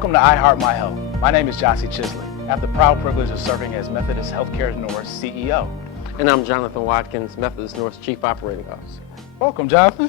Welcome to I Heart My Health. My name is Gyasi Chisley. I have the proud privilege of serving as Methodist Healthcare North CEO. And I'm Jonathan Watkins, Methodist North's Chief Operating Officer. Welcome, Jonathan.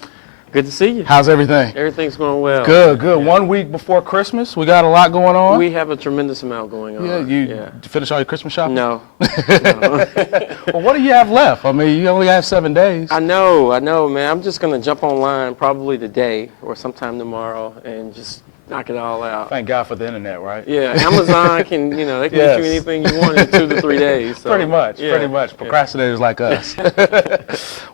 Good to see you. How's everything? Everything's going well. Good, good. Yeah. 1 week before Christmas. We got a lot going on. We have a tremendous amount going on. Did you finish all your Christmas shopping? No. Well, what do you have left? I mean, you only have 7 days. I know, man. I'm just going to jump online probably today or sometime tomorrow and just knock it all out. Thank God for the internet, right? Yeah, Amazon can, they can get you anything you want in 2 to 3 days. So. Pretty much. Procrastinators like us.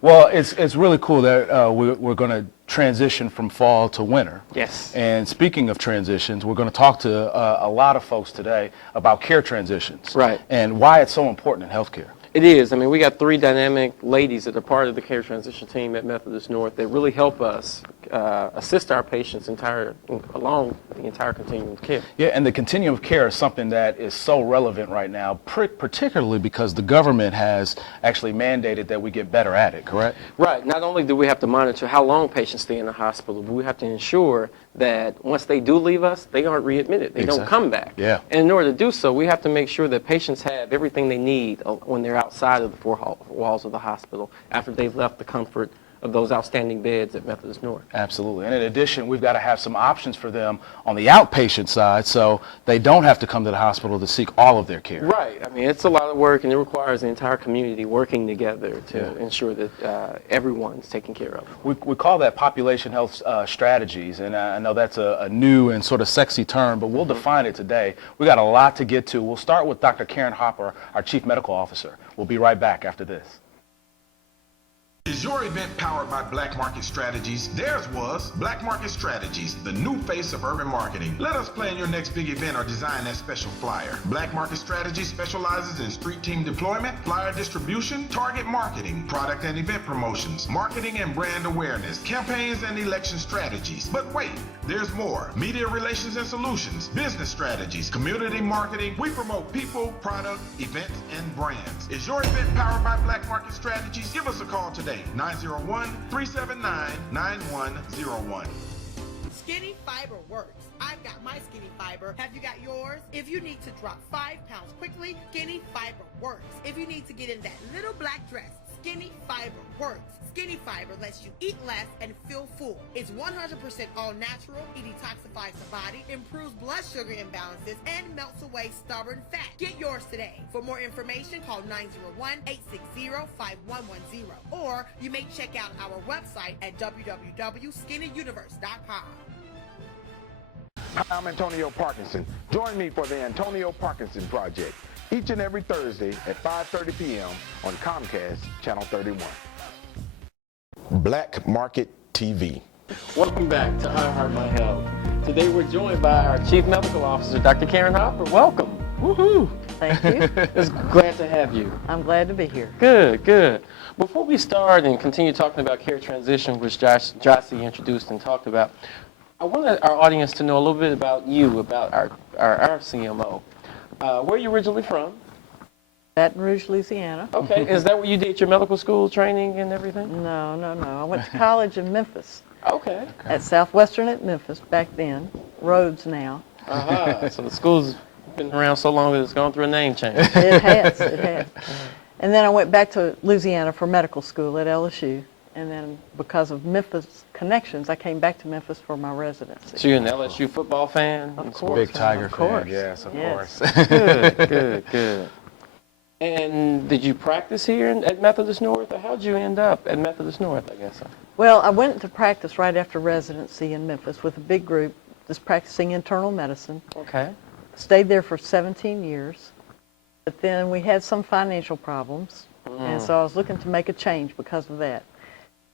Well, it's really cool that we're going to transition from fall to winter. Yes. And speaking of transitions, we're going to talk to a lot of folks today about care transitions. Right. And why it's so important in healthcare. It is. I mean, we got 3 dynamic ladies that are part of the care transition team at Methodist North that really help us assist our patients along the entire continuum of care. Yeah, and the continuum of care is something that is so relevant right now, particularly because the government has actually mandated that we get better at it, correct? Right. Not only do we have to monitor how long patients stay in the hospital, but we have to ensure that once they do leave us, they aren't readmitted. They don't come back. Yeah. And in order to do so, we have to make sure that patients have everything they need when they're outside of the 4 walls of the hospital after they've left the comfort of those outstanding beds at Methodist North. Absolutely. And in addition, we've got to have some options for them on the outpatient side so they don't have to come to the hospital to seek all of their care. Right. I mean, it's a lot of work, and it requires the entire community working together to ensure that everyone's taken care of. We call that population health strategies, and I know that's a new and sort of sexy term, but we'll define it today. We got a lot to get to. We'll start with Dr. Karen Hopper, our Chief Medical Officer. We'll be right back after this. Is your event powered by Black Market Strategies? Theirs was Black Market Strategies, the new face of urban marketing. Let us plan your next big event or design that special flyer. Black Market Strategies specializes in street team deployment, flyer distribution, target marketing, product and event promotions, marketing and brand awareness, campaigns and election strategies. But wait, there's more. Media relations and solutions, business strategies, community marketing. We promote people, product, events, and brands. Is your event powered by Black Market Strategies? Give us a call today. 901-379-9101. Skinny Fiber works. I've got my Skinny Fiber. Have you got yours? If you need to drop 5 pounds quickly, Skinny Fiber works. If you need to get in that little black dress, Skinny Fiber works. Skinny Fiber lets you eat less and feel full. It's 100% all natural. It detoxifies the body, improves blood sugar imbalances, and melts away stubborn fat. Get yours today. For more information, call 901-860-5110. Or you may check out our website at www.skinnyuniverse.com. I'm Antonio Parkinson. Join me for the Antonio Parkinson Project each and every Thursday at 5:30 p.m. on Comcast Channel 31. Black Market TV. Welcome back to I Heart My Health. Today we're joined by our Chief Medical Officer, Dr. Karen Hopper. Welcome. Woohoo. Thank you. It's glad to have you. I'm glad to be here. Good, good. Before we start and continue talking about care transition, which Gyasi introduced and talked about, I want our audience to know a little bit about you, about our CMO. Where are you originally from? Baton Rouge, Louisiana. Okay. Is that where you did your medical school training and everything? No. I went to college in Memphis. Okay. At Southwestern at Memphis back then. Rhodes now. So the school's been around so long that it's gone through a name change. It has. And then I went back to Louisiana for medical school at LSU. And then because of Memphis connections, I came back to Memphis for my residency. So you're an LSU football fan? Of course. Big Tiger of course. fan. Yes, of course. Good. And did you practice here at Methodist North, or how'd you end up at Methodist North, I guess? Well, I went to practice right after residency in Memphis with a big group, just practicing internal medicine. Okay. Stayed there for 17 years. But then we had some financial problems, and so I was looking to make a change because of that.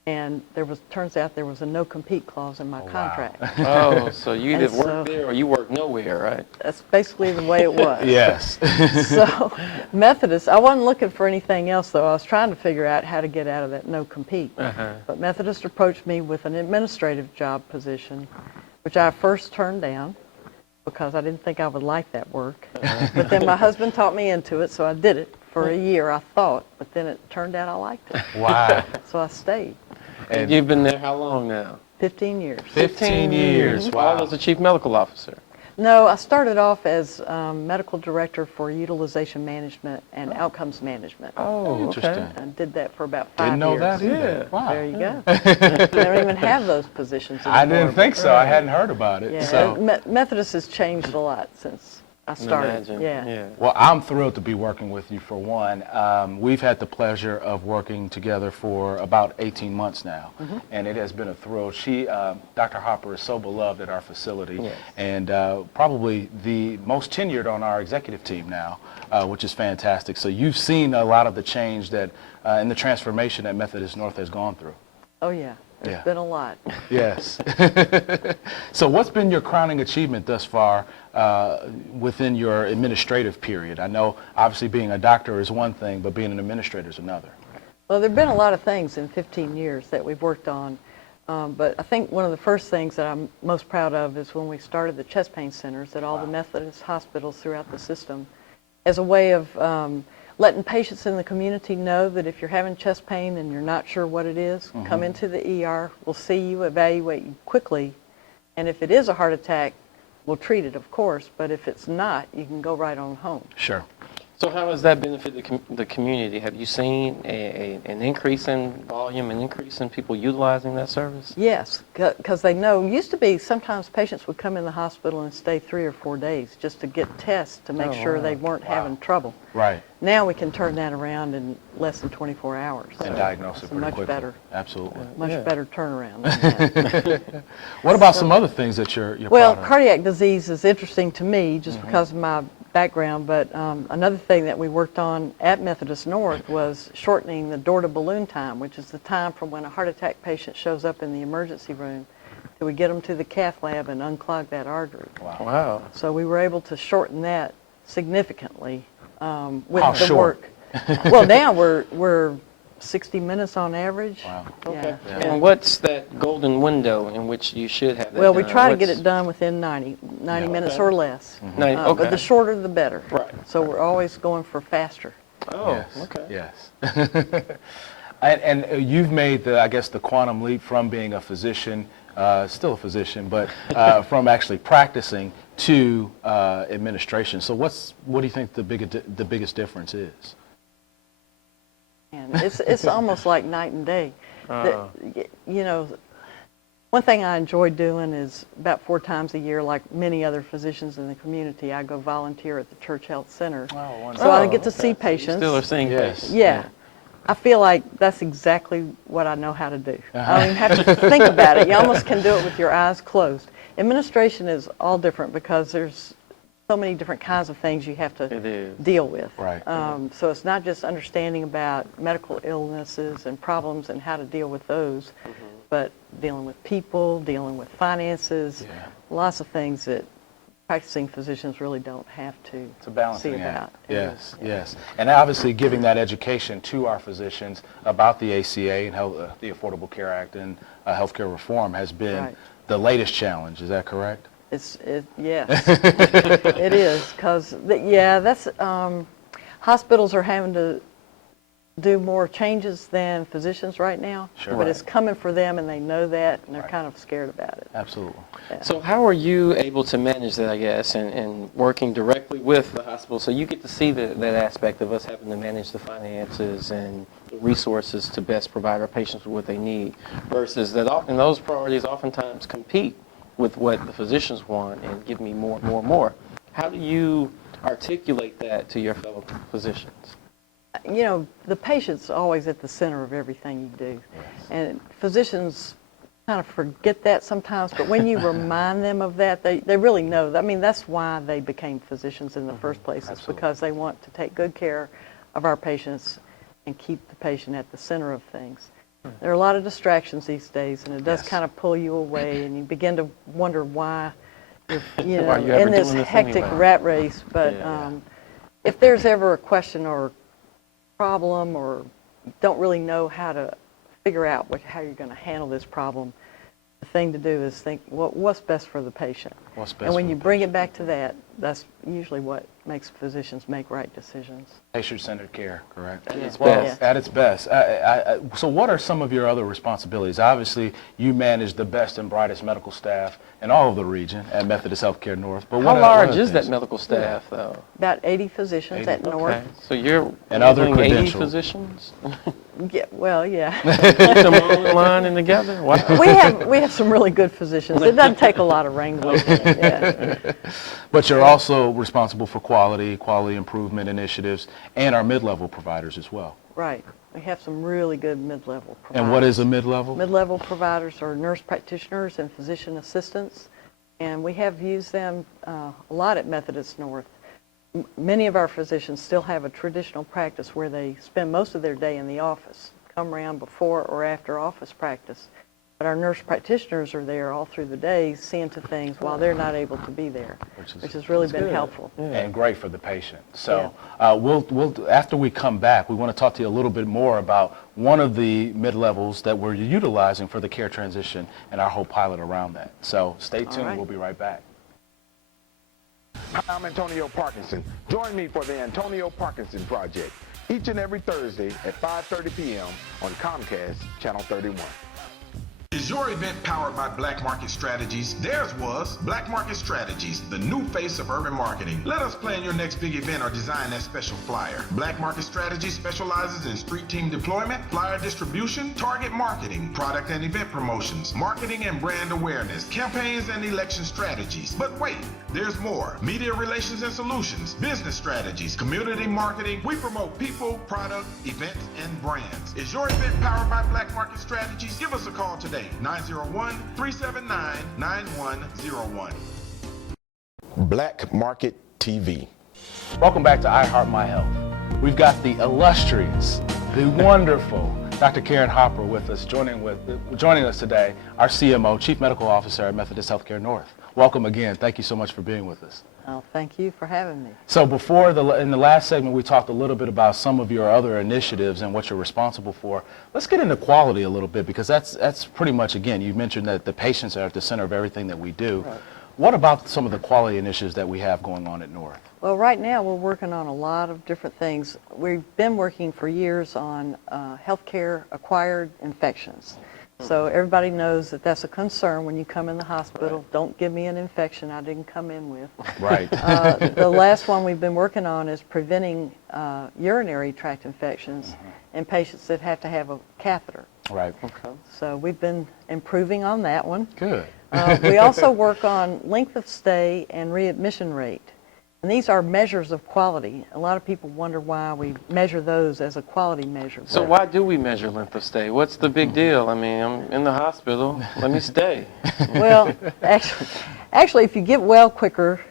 And turns out there was a no-compete clause in my contract. Oh, so you either work there or you work nowhere, right? That's basically the way it was. Yes. So Methodist, I wasn't looking for anything else, though. I was trying to figure out how to get out of that no-compete. But Methodist approached me with an administrative job position, which I first turned down because I didn't think I would like that work. But then my husband talked me into it, so I did it for a year, I thought. But then it turned out I liked it. Wow. So I stayed. And you've been there how long now? 15 years. 15 years. Wow. Wow. As a chief medical officer. No, I started off as medical director for utilization management and outcomes management. Oh, Interesting. I did that for about 5 years. Didn't know that either. Wow. There you go. They don't even have those positions anymore. I didn't think so. I hadn't heard about it. Yeah, So. Methodist has changed a lot since I started. Imagine. Yeah. Well, I'm thrilled to be working with you for one. We've had the pleasure of working together for about 18 months now, and it has been a thrill. Dr. Hopper is so beloved at our facility, Yes. and probably the most tenured on our executive team now, which is fantastic. So you've seen a lot of the change that and the transformation that Methodist North has gone through. Oh, yeah. There's been a lot. Yes. So what's been your crowning achievement thus far within your administrative period? I know obviously being a doctor is one thing, but being an administrator is another. Well, there have been a lot of things in 15 years that we've worked on, but I think one of the first things that I'm most proud of is when we started the chest pain centers at all the Methodist hospitals throughout the system as a way of letting patients in the community know that if you're having chest pain and you're not sure what it is, come into the ER, we'll see you, evaluate you quickly, and if it is a heart attack, we'll treat it, of course, but if it's not, you can go right on home. Sure. So how has that benefited the community? Have you seen an increase in volume, an increase in people utilizing that service? Yes, because they know, used to be sometimes patients would come in the hospital and stay 3 or 4 days just to get tests to make sure they weren't having trouble. Right. Now we can turn that around in less than 24 hours. And diagnose it It's a pretty much quickly. better. Absolutely. Much better turnaround than that. What about some other things that you're Well, proud of? cardiac disease is interesting to me just because of my background, but another thing that we worked on at Methodist North was shortening the door-to-balloon time, which is the time from when a heart attack patient shows up in the emergency room till we get them to the cath lab and unclog that artery. Wow. So we were able to shorten that significantly with How the short? work. Well, now we're 60 minutes on average. Wow. Okay. Yeah. And what's that golden window in which you should have that Well, we done? try to get it done within 90 minutes or less. Okay. But the shorter, the better. Right. So we're always going for faster. Oh, Yes. okay. Yes. And you've made I guess the quantum leap from being a physician, still a physician, but from actually practicing to administration. So what do you think the biggest difference is? And it's almost like night and day. You know, one thing I enjoy doing is about 4 times a year, like many other physicians in the community, I go volunteer at the Church Health Center. Oh, wonderful. So I get to see patients. Still are seeing Yes. patients. Yeah. I feel like that's exactly what I know how to do. I don't even have to think about it. You almost can do it with your eyes closed. Administration is all different because there's so many different kinds of things you have to It is. deal with. Right. So it's not just understanding about medical illnesses and problems and how to deal with those, but dealing with people, dealing with finances, lots of things that practicing physicians really don't have to It's a balancing see about. act. Yes, yes. And obviously giving that education to our physicians about the ACA and the Affordable Care Act and healthcare reform has been Right. the latest challenge. Is that correct? Yes, it is, because, that's, hospitals are having to do more changes than physicians right now. Sure. But it's coming for them, and they know that, and they're kind of scared about it. Absolutely. So how are you able to manage that, I guess, and working directly with the hospital? So you get to see that aspect of us having to manage the finances and the resources to best provide our patients with what they need, versus that often those priorities oftentimes compete with what the physicians want and give me more and more and more. How do you articulate that to your fellow physicians? You know, the patient's always at the center of everything you do. And physicians kind of forget that sometimes, but when you remind them of that, they really know. I mean, that's why they became physicians in the first place. It's because they want to take good care of our patients and keep the patient at the center of things. There are a lot of distractions these days, and it does kind of pull you away, and you begin to wonder why you're Why you ever in this doing this hectic anyway? rat race. But if there's ever a question or problem or don't really know how to figure out how you're going to handle this problem, the thing to do is think, what's best for the patient? What's best And when for you the bring it back to that, that's usually what makes physicians make right decisions. Patient-centered care, correct? At its Well, best. at its best. So what are some of your other responsibilities? Obviously, you manage the best and brightest medical staff in all of the region at Methodist Healthcare North. But How what large other is that things? medical staff, though? About 80 physicians at North. Okay, so you're And other handling 80 credentials. physicians? Yeah, well, yeah. Keep them all in line and together? Wow. we have some really good physicians. It doesn't take a lot of wrangling. Yeah. But you're also responsible for quality improvement initiatives, and our mid-level providers as well. Right. We have some really good mid-level providers. And what is a mid-level? Mid-level providers are nurse practitioners and physician assistants, and we have used them a lot at Methodist North. Many of our physicians still have a traditional practice where they spend most of their day in the office, come around before or after office practice. But our nurse practitioners are there all through the day seeing to things while they're not able to be there, which has really been helpful. And great for the patient. So we'll after we come back, we want to talk to you a little bit more about one of the mid-levels that we're utilizing for the care transition and our whole pilot around that. So stay tuned. right. We'll be right back. Hi, I'm Antonio Parkinson. Join me for the Antonio Parkinson Project each and every Thursday at 5:30 p.m. on Comcast Channel 31. Is your event powered by Black Market Strategies? Theirs was Black Market Strategies, the new face of urban marketing. Let us plan your next big event or design that special flyer. Black Market Strategies specializes in street team deployment, flyer distribution, target marketing, product and event promotions, marketing and brand awareness, campaigns and election strategies. But wait, there's more. Media relations and solutions, business strategies, community marketing. We promote people, product, events, and brands. Is your event powered by Black Market Strategies? Give us a call today. 901-379-9101. Black Market TV. Welcome back to I Heart My Health. We've got the illustrious, the wonderful Dr. Karen Hopper with us, joining us today, our CMO, Chief Medical Officer at Methodist Healthcare North. Welcome again. Thank you so much for being with us. Oh, thank you for having me. So in the last segment, we talked a little bit about some of your other initiatives and what you're responsible for. Let's get into quality a little bit, because that's pretty much, again, you mentioned that the patients are at the center of everything that we do. Right. What about some of the quality initiatives that we have going on at North? Well, right now we're working on a lot of different things. We've been working for years on healthcare acquired infections. So everybody knows that that's a concern when you come in the hospital. Right. Don't give me an infection I didn't come in with. Right. The last one we've been working on is preventing urinary tract infections in patients that have to have a catheter. Right. Okay. So we've been improving on that one. Good. We also work on length of stay and readmission rate. And these are measures of quality. A lot of people wonder why we measure those as a quality measure. So why do we measure length of stay? What's the big deal? I mean, I'm in the hospital. Let me stay. Well, actually, if you get well quicker,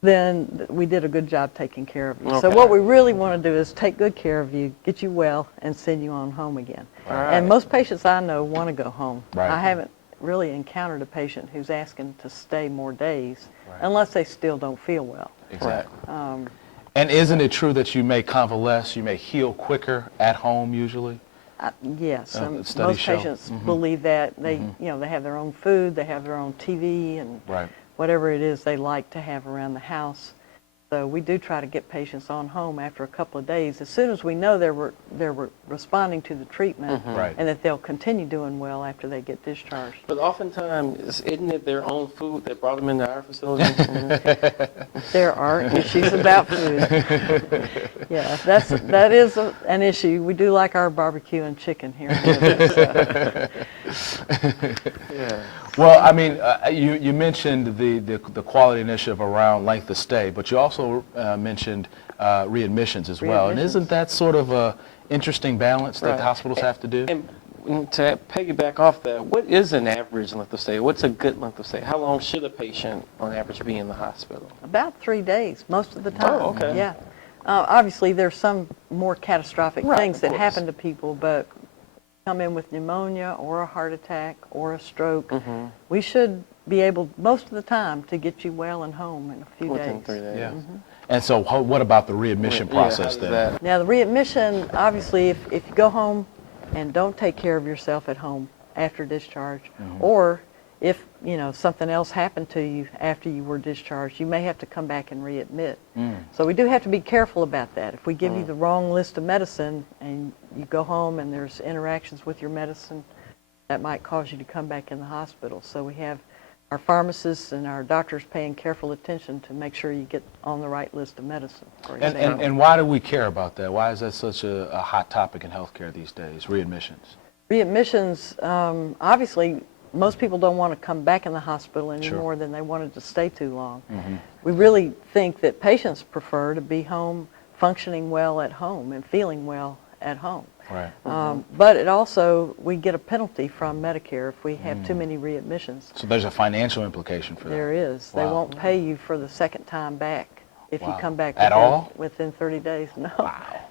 then we did a good job taking care of you. So Okay. what we really want to do is take good care of you, get you well, and send you on home again. All right. And most patients I know want to go home. Right. I haven't really encountered a patient who's asking to stay more days, Right. unless they still don't feel well. Exactly. Um, And isn't it true that you may convalesce, you may heal quicker at home usually? Yes, studies most show. patients believe that. They, you know, they have their own food, they have their own TV, and Right. whatever it is they like to have around the house. So we do try to get patients on home after a couple of days, as soon as we know they're responding to the treatment, Right. and that they'll continue doing well after they get discharged. But oftentimes, isn't it their own food that brought them into our facility? There are issues about food. Yeah, that is an issue. We do like our barbecue and chicken here. Yeah. Well, I mean, you mentioned the quality initiative around length of stay, but you also mentioned readmissions as well. And isn't that sort of a interesting balance that the hospitals have to do? And to piggyback off that, what is an average length of stay? What's a good length of stay? How long should a patient, on average, be in the hospital? About 3 days, most of the time. Oh, okay. Yeah. Obviously, there's some more catastrophic Right, things of that course. happen to people, but come in with pneumonia or a heart attack or a stroke, we should be able, most of the time, to get you well and home in a few Within days. 3 days. Yeah. And so what about the readmission process then? Now, the readmission, obviously, if you go home and don't take care of yourself at home after discharge, or if something else happened to you after you were discharged, you may have to come back and readmit. So we do have to be careful about that. If we give you the wrong list of medicine and you go home and there's interactions with your medicine, that might cause you to come back in the hospital. So we have our pharmacists and our doctors paying careful attention to make sure you get on the right list of medicine. For example. And why do we care about that? Why is that such a hot topic in healthcare these days, readmissions? Readmissions, obviously, most people don't want to come back in the hospital any more than they wanted to stay too long. We really think that patients prefer to be home, functioning well at home and feeling well at home. Right. But it also, we get a penalty from Medicare if we have too many readmissions. So there's a financial implication for that. There is. They won't pay you for the second time back if you come back At all? within 30 days. No.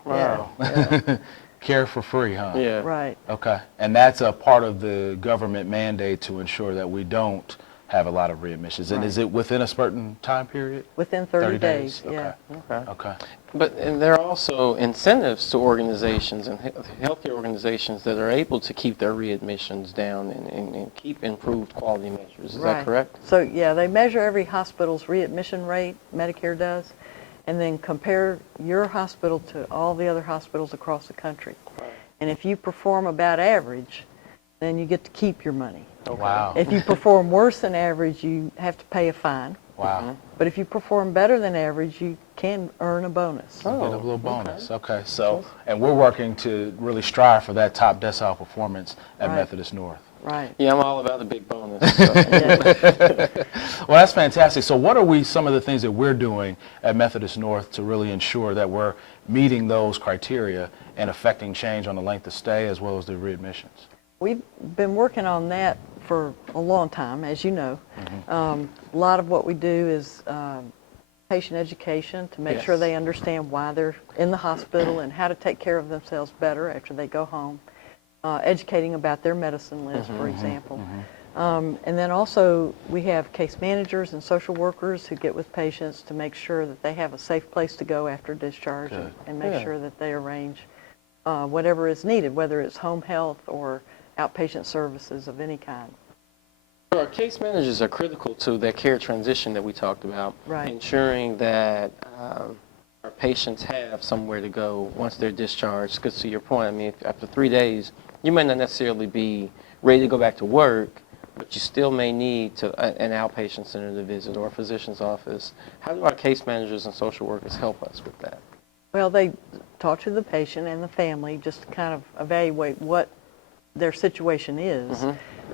Wow. Yeah. Care for free, huh? Yeah. Right. Okay. And that's a part of the government mandate to ensure that we don't have a lot of readmissions. And is it within a certain time period? Within 30 days. Okay. Yeah. Okay. And there are also incentives to organizations and healthcare organizations that are able to keep their readmissions down and keep improved quality measures. Is that correct? So, yeah, they measure every hospital's readmission rate, Medicare does, and then compare your hospital to all the other hospitals across the country. And if you perform about average, then you get to keep your money. Wow. If you perform worse than average, you have to pay a fine. Wow. But if you perform better than average, you can earn a bonus. Get a little bonus. Okay. So, and we're working to really strive for that top decile performance at Methodist North. Right. Yeah, I'm all about the big bonus. So. Well, that's fantastic. So what are some of the things that we're doing at Methodist North to really ensure that we're meeting those criteria and affecting change on the length of stay as well as the readmissions? We've been working on that for a long time, as you know. A lot of what we do is patient education to make sure they understand why they're in the hospital and how to take care of themselves better after they go home. Educating about their medicine list, for example. And then also we have case managers and social workers who get with patients to make sure that they have a safe place to go after discharge and make sure that they arrange whatever is needed, whether it's home health or outpatient services of any kind. Our case managers are critical to that care transition that we talked about, Right. ensuring that our patients have somewhere to go once they're discharged. Because to your point, I mean, after 3 days, you may not necessarily be ready to go back to work, but you still may need an outpatient center to visit or a physician's office. How do our case managers and social workers help us with that? Well, they talk to the patient and the family just to kind of evaluate what their situation is.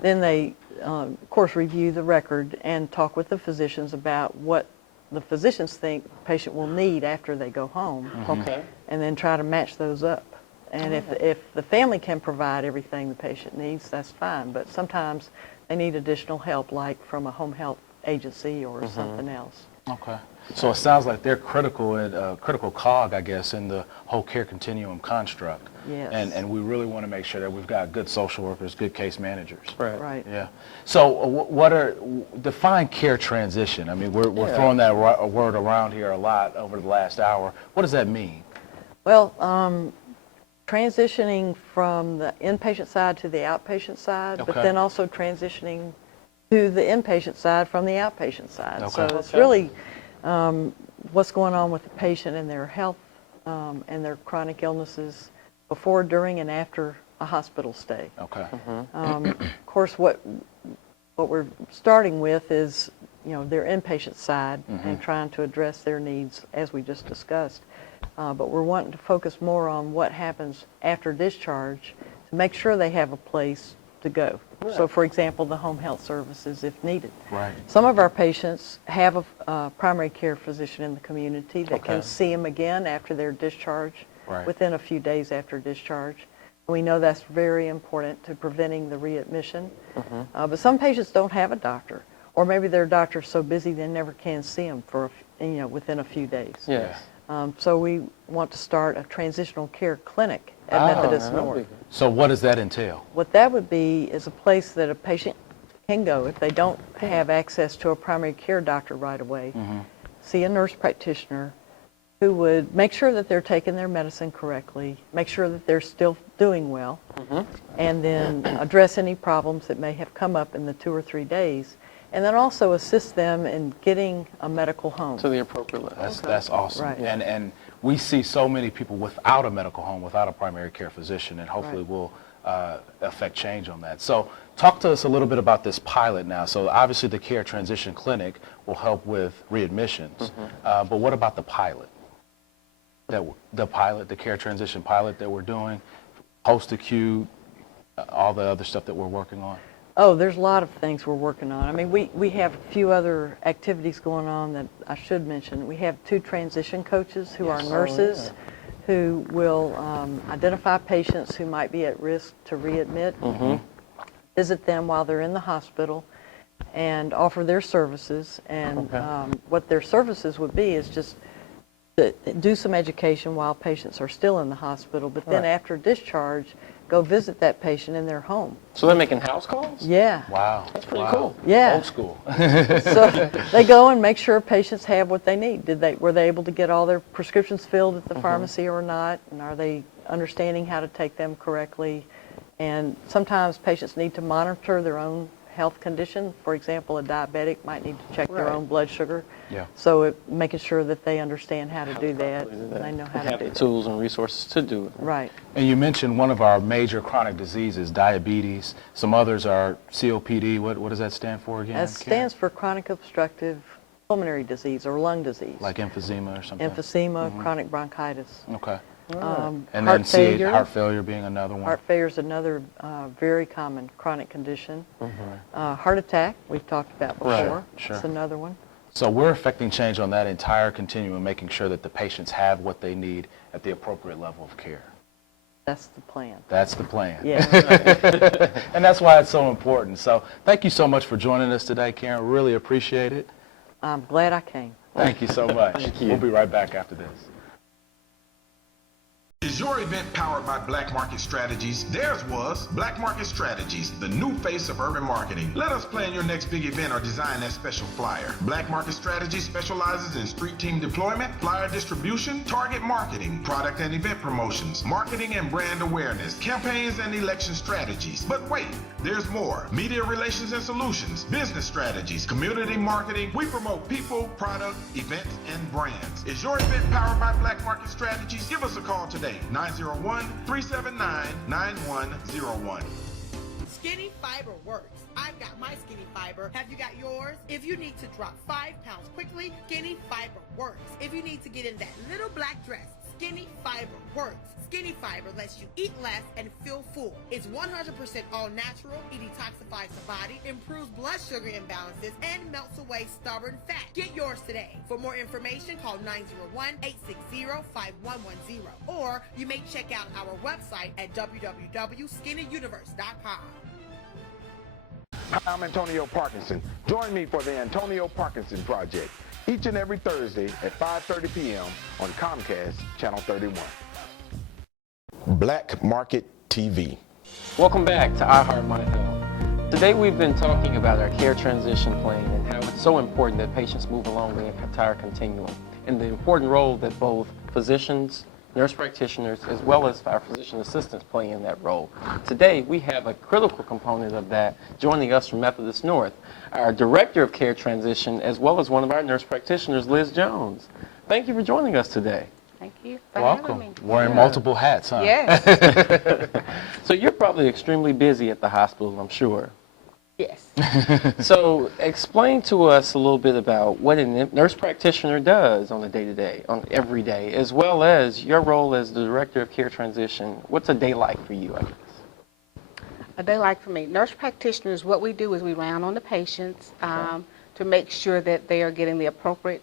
Then they, of course, review the record and talk with the physicians about what the physicians think the patient will need after they go home. Okay. And then try to match those up. And if the family can provide everything the patient needs, that's fine. But sometimes they need additional help, like from a home health agency or something else. Okay. So it sounds like they're critical and critical cog, I guess, in the whole care continuum construct. Yes. And we really want to make sure that we've got good social workers, good case managers. Right. Yeah. So define care transition? I mean, we're throwing that word around here a lot over the last hour. What does that mean? Well, transitioning from the inpatient side to the outpatient side, but then also transitioning to the inpatient side from the outpatient side. So it's really what's going on with the patient and their health and their chronic illnesses before, during, and after a hospital stay. Okay. Of course, what we're starting with is, their inpatient side and trying to address their needs as we just discussed. But we're wanting to focus more on what happens after discharge to make sure they have a place to go. Right. So, for example, the home health services if needed. Right. Some of our patients have a primary care physician in the community that can see them again after their discharge, within a few days after discharge. We know that's very important to preventing the readmission. But some patients don't have a doctor, or maybe their doctor's so busy they never can see them for within a few days. Yes. So we want to start a transitional care clinic at Methodist North. So what does that entail? What that would be is a place that a patient can go if they don't have access to a primary care doctor right away, see a nurse practitioner who would make sure that they're taking their medicine correctly, make sure that they're still doing well, and then address any problems that may have come up in the 2 or 3 days, and then also assist them in getting a medical home. To the appropriate level. That's awesome. Right. And we see so many people without a medical home, without a primary care physician, and hopefully Right. we'll affect change on that. So talk to us a little bit about this pilot now. So obviously the Care Transition Clinic will help with readmissions, but what about the pilot? The Care Transition pilot that we're doing, post-acute, all the other stuff that we're working on? Oh, there's a lot of things we're working on. I mean, we have a few other activities going on that I should mention. We have 2 transition coaches who are nurses who will identify patients who might be at risk to readmit, visit them while they're in the hospital, and offer their services. And what their services would be is just to do some education while patients are still in the hospital, but then after discharge, go visit that patient in their home. So they're making house calls? Yeah. Wow. That's pretty Wow. cool. Yeah. Old school. So they go and make sure patients have what they need. Were they able to get all their prescriptions filled at the pharmacy or not? And are they understanding how to take them correctly? And sometimes patients need to monitor their own health condition. For example, a diabetic might need to check their own blood sugar. Yeah. So making sure that they understand how to do that, and they know how to have do the that. tools and resources to do it. Right. And you mentioned one of our major chronic diseases, diabetes. Some others are COPD. What does that stand for again? That stands for chronic obstructive pulmonary disease or lung disease. Like emphysema or something? Emphysema, chronic bronchitis. Okay. And And then heart heart failure being another one. Heart failure is another very common chronic condition. Heart attack, we've talked about before. Sure. That's another one. So we're affecting change on that entire continuum, making sure that the patients have what they need at the appropriate level of care. That's the plan. That's the plan. Yeah. And that's why it's so important. So thank you so much for joining us today, Karen. Really appreciate it. I'm glad I came. Thank you so much. Thank you. We'll be right back after this. Is your event powered by Black Market Strategies? Theirs was Black Market Strategies, the new face of urban marketing. Let us plan your next big event or design that special flyer. Black Market Strategies specializes in street team deployment, flyer distribution, target marketing, product and event promotions, marketing and brand awareness, campaigns and election strategies. But wait, there's more. Media relations and solutions, business strategies, community marketing. We promote people, product, events, and brands. Is your event powered by Black Market Strategies? Give us a call today. 901-379-9101. Skinny Fiber works. I've got my Skinny Fiber. Have you got yours? If you need to drop 5 pounds quickly, Skinny Fiber works. If you need to get in that little black dress, Skinny Fiber works. Skinny Fiber lets you eat less and feel full. It's 100% all natural. It detoxifies the body, improves blood sugar imbalances, and melts away stubborn fat. Get yours today. For more information, call 901-860-5110. Or you may check out our website at www.skinnyuniverse.com. Hi, I'm Antonio Parkinson. Join me for the Antonio Parkinson Project each and every Thursday at 5:30 p.m. on Comcast Channel 31. Black Market TV. Welcome back to I Heart My Health. Today we've been talking about our care transition plan and how it's so important that patients move along the entire continuum and the important role that both physicians, nurse practitioners, as well as our physician assistants play in that role. Today we have a critical component of that joining us from Methodist North, our Director of Care Transition, as well as one of our nurse practitioners, Liz Jones. Thank you for joining us today. Thank you for having me. Wearing multiple hats, huh? Yes, So you're probably extremely busy at the hospital, I'm sure. yes. So explain to us a little bit about what a nurse practitioner does on a day-to-day, on every day, as well as your role as the Director of Care Transition. What's a day like for you, I guess? A day like for me. Nurse practitioners, what we do is we round on the patients to make sure that they are getting the appropriate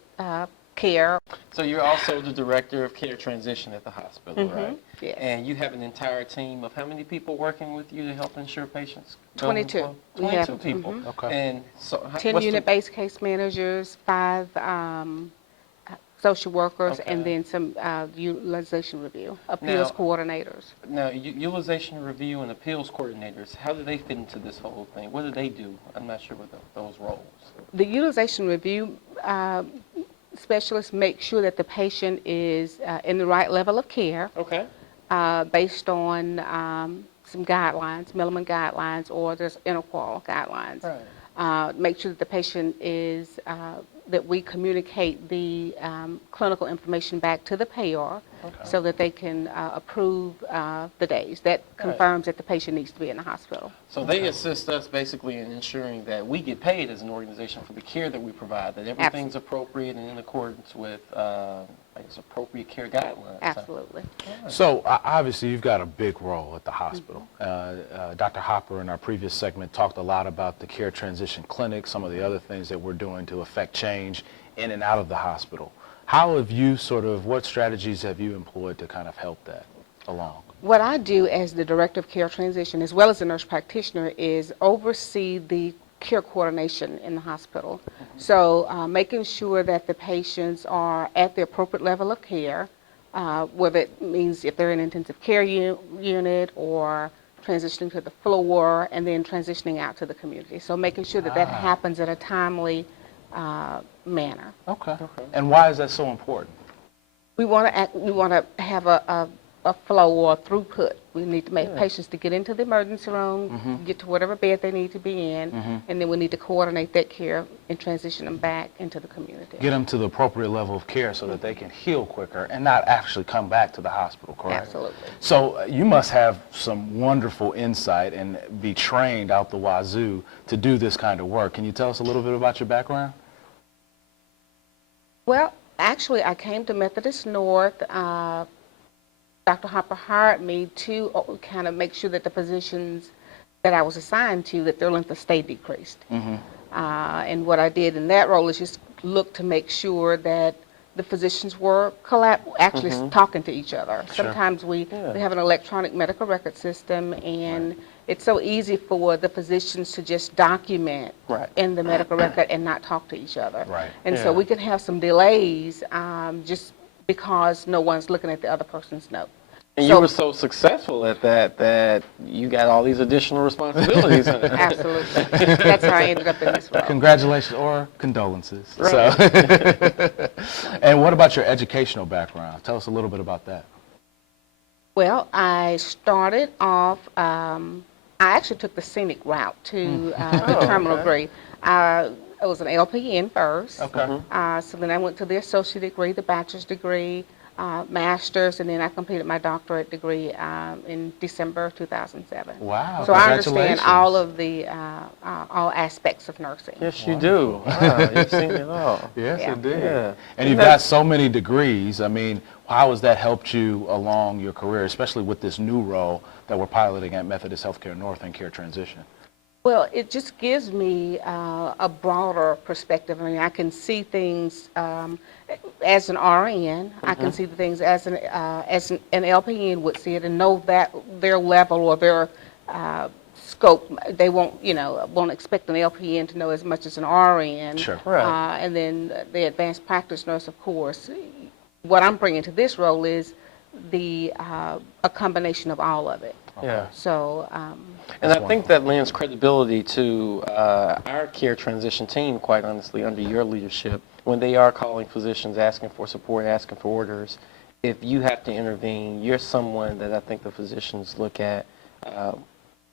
care. So you're also the Director of Care Transition at the hospital, right? Yes. And you have an entire team of how many people working with you to help ensure patients? go 22. flow? We have- 22 people. Okay. And so 10 what's the- unit-based case managers, 5 social workers, Okay. and then some utilization review, appeals Now- coordinators. Now, utilization review and appeals coordinators, how do they fit into this whole thing? What do they do? I'm not sure what those roles. The utilization review specialists make sure that the patient is in the right level of care. Okay. Based on some guidelines, Milliman guidelines, or there's interqual guidelines. Right. make sure that the patient is, that we communicate the clinical information back to the payer so that they can approve the days. That confirms that the patient needs to be in the hospital. So they assist us basically in ensuring that we get paid as an organization for the care that we provide, that everything's appropriate and in accordance with, I guess, appropriate care guidelines. Absolutely. So obviously you've got a big role at the hospital. Dr. Hopper in our previous segment talked a lot about the care transition clinic, some of the other things that we're doing to affect change in and out of the hospital. How have you what strategies have you employed to kind of help that along? What I do as the Director of Care Transition, as well as a nurse practitioner, is oversee the care coordination in the hospital. So making sure that the patients are at the appropriate level of care, whether it means if they're in an intensive care unit or transitioning to the floor and then transitioning out to the community. So making sure that that happens in a timely manner. Okay. And why is that so important? We want to have a flow or throughput. We need to make patients to get into the emergency room, get to whatever bed they need to be in, and then we need to coordinate that care and transition them back into the community. Get them to the appropriate level of care so that they can heal quicker and not actually come back to the hospital, correct? Absolutely. So you must have some wonderful insight and be trained out the wazoo to do this kind of work. Can you tell us a little bit about your background? Well, actually, I came to Methodist North. Dr. Hopper hired me to kind of make sure that the positions that I was assigned to, that their length of stay decreased. And what I did in that role is just look to make sure that the physicians were actually talking to each other. Sure. Sometimes we have an electronic medical record system, and it's so easy for the physicians to just document in the medical record and not talk to each other. And so we can have some delays just because no one's looking at the other person's note. And you were so successful at that you got all these additional responsibilities. Absolutely. That's how I ended up in this role. Congratulations or condolences. Right. So, and what about your educational background? Tell us a little bit about that. Well, I started off, I actually took the scenic route to the terminal degree. I was an LPN first. Okay. So then I went to the associate degree, the bachelor's degree, master's, and then I completed my doctorate degree in December of 2007. Wow. So I understand congratulations. all of the all aspects of nursing. Yes, you do. Wow, you've seen it all. Yes, Yeah. indeed. Yeah. And you've got so many degrees. I mean, how has that helped you along your career, especially with this new role that we're piloting at Methodist Healthcare North and Care Transition? Well, it just gives me a broader perspective. I mean, I can see things as an RN. I can see the things as an LPN would see it and know that their level or their scope. They won't expect an LPN to know as much as an RN. Sure. Right. And then the advanced practice nurse, of course. What I'm bringing to this role is a combination of all of it. Yeah. So. And I think that lends credibility to our care transition team, quite honestly, under your leadership, when they are calling physicians, asking for support, asking for orders. If you have to intervene, you're someone that I think the physicians look at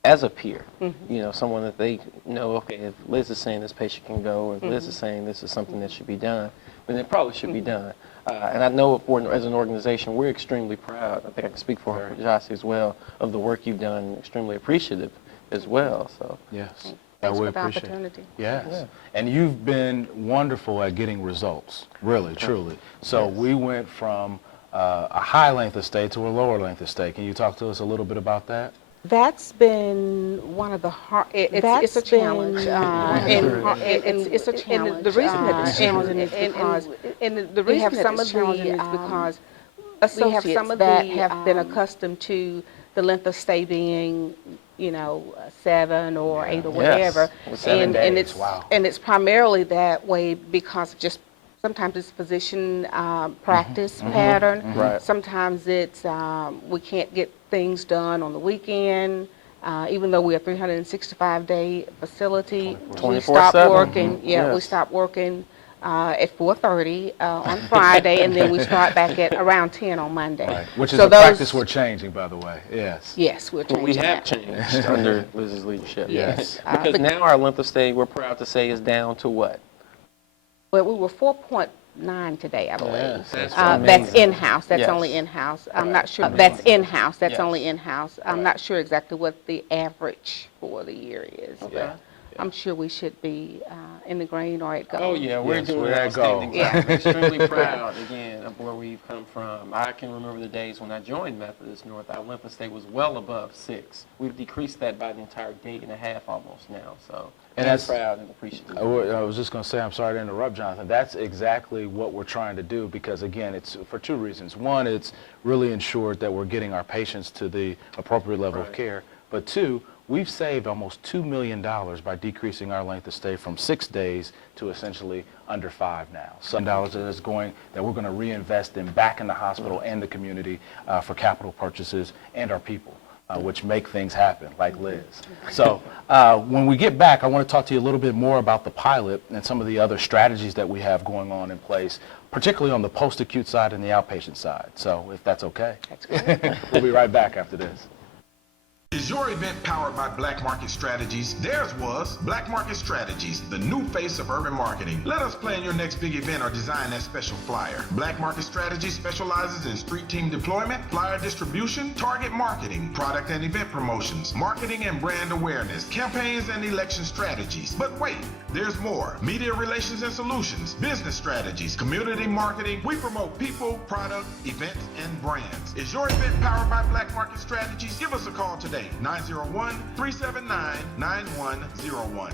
as a peer. You know, someone that they know, okay, if Liz is saying this patient can go, or if Liz is saying this is something that should be done, then it probably should be done. And I know as an organization, we're extremely proud, I think I can speak for Gyasi as well, of the work you've done, extremely appreciative as well. So Yes. Thanks we for the appreciate opportunity. it. Yes. Yeah. And you've been wonderful at getting results, really, truly. So we went from a high length of stay to a lower length of stay. Can you talk to us a little bit about that? That's been one of the hard. It's a challenge. It's a challenge. And the reason that it's challenging is because we have some of the associates that have been accustomed to the length of stay being, 7 or 8 or whatever. Well, 7 days. And it's Wow. and it's primarily that way because just sometimes it's physician practice pattern. Right. Sometimes it's we can't get things done on the weekend. Even though we're a 365-day facility, we 24/7. stop working. Yes. We stop working at 4:30 on Friday, and then we start back at around 10 on Monday. Right. Which is So a practice we're changing, by the way. Yes. Yes, we're Well, changing we have that. changed under Liz's leadership. Yes. Because now our length of stay, we're proud to say, is down to what? Well, we were 4.9 today, I believe. Yes, that's That's amazing. in-house. That's Yes. only in-house. I'm Right. not sure. Amazing. That's in-house. That's Yes. only in-house. I'm Right. not sure exactly what the average for the year is. Okay. But I'm sure we should be in the green or at gold. Oh, yeah, we're Yes, doing we're an at outstanding gold. job. We're extremely proud, again, of where we've come from. I can remember the days when I joined Methodist North, our length of stay was well above 6. We've decreased that by the entire day and a half almost now, so And I'm that's- proud and appreciative. I was just going to say, I'm sorry to interrupt, Jonathan. That's exactly what we're trying to do because, again, it's for two reasons. One, it's really ensured that we're getting our patients to the appropriate level of Right. care. But two, we've saved almost $2 million by decreasing our length of stay from 6 days to essentially under 5 now. Some dollars that we're going to reinvest back in the hospital and the community for capital purchases and our people. Which make things happen, like Liz. So when we get back, I want to talk to you a little bit more about the pilot and some of the other strategies that we have going on in place, particularly on the post-acute side and the outpatient side. So if that's okay. That's great. We'll be right back after this. Is your event powered by Black Market Strategies? Theirs was Black Market Strategies, the new face of urban marketing. Let us plan your next big event or design that special flyer. Black Market Strategies specializes in street team deployment, flyer distribution, target marketing, product and event promotions, marketing and brand awareness, campaigns and election strategies. But wait, there's more. Media relations and solutions, business strategies, community marketing. We promote people, product, events, and brands. Is your event powered by Black Market Strategies? Give us a call today. 901-379-9101.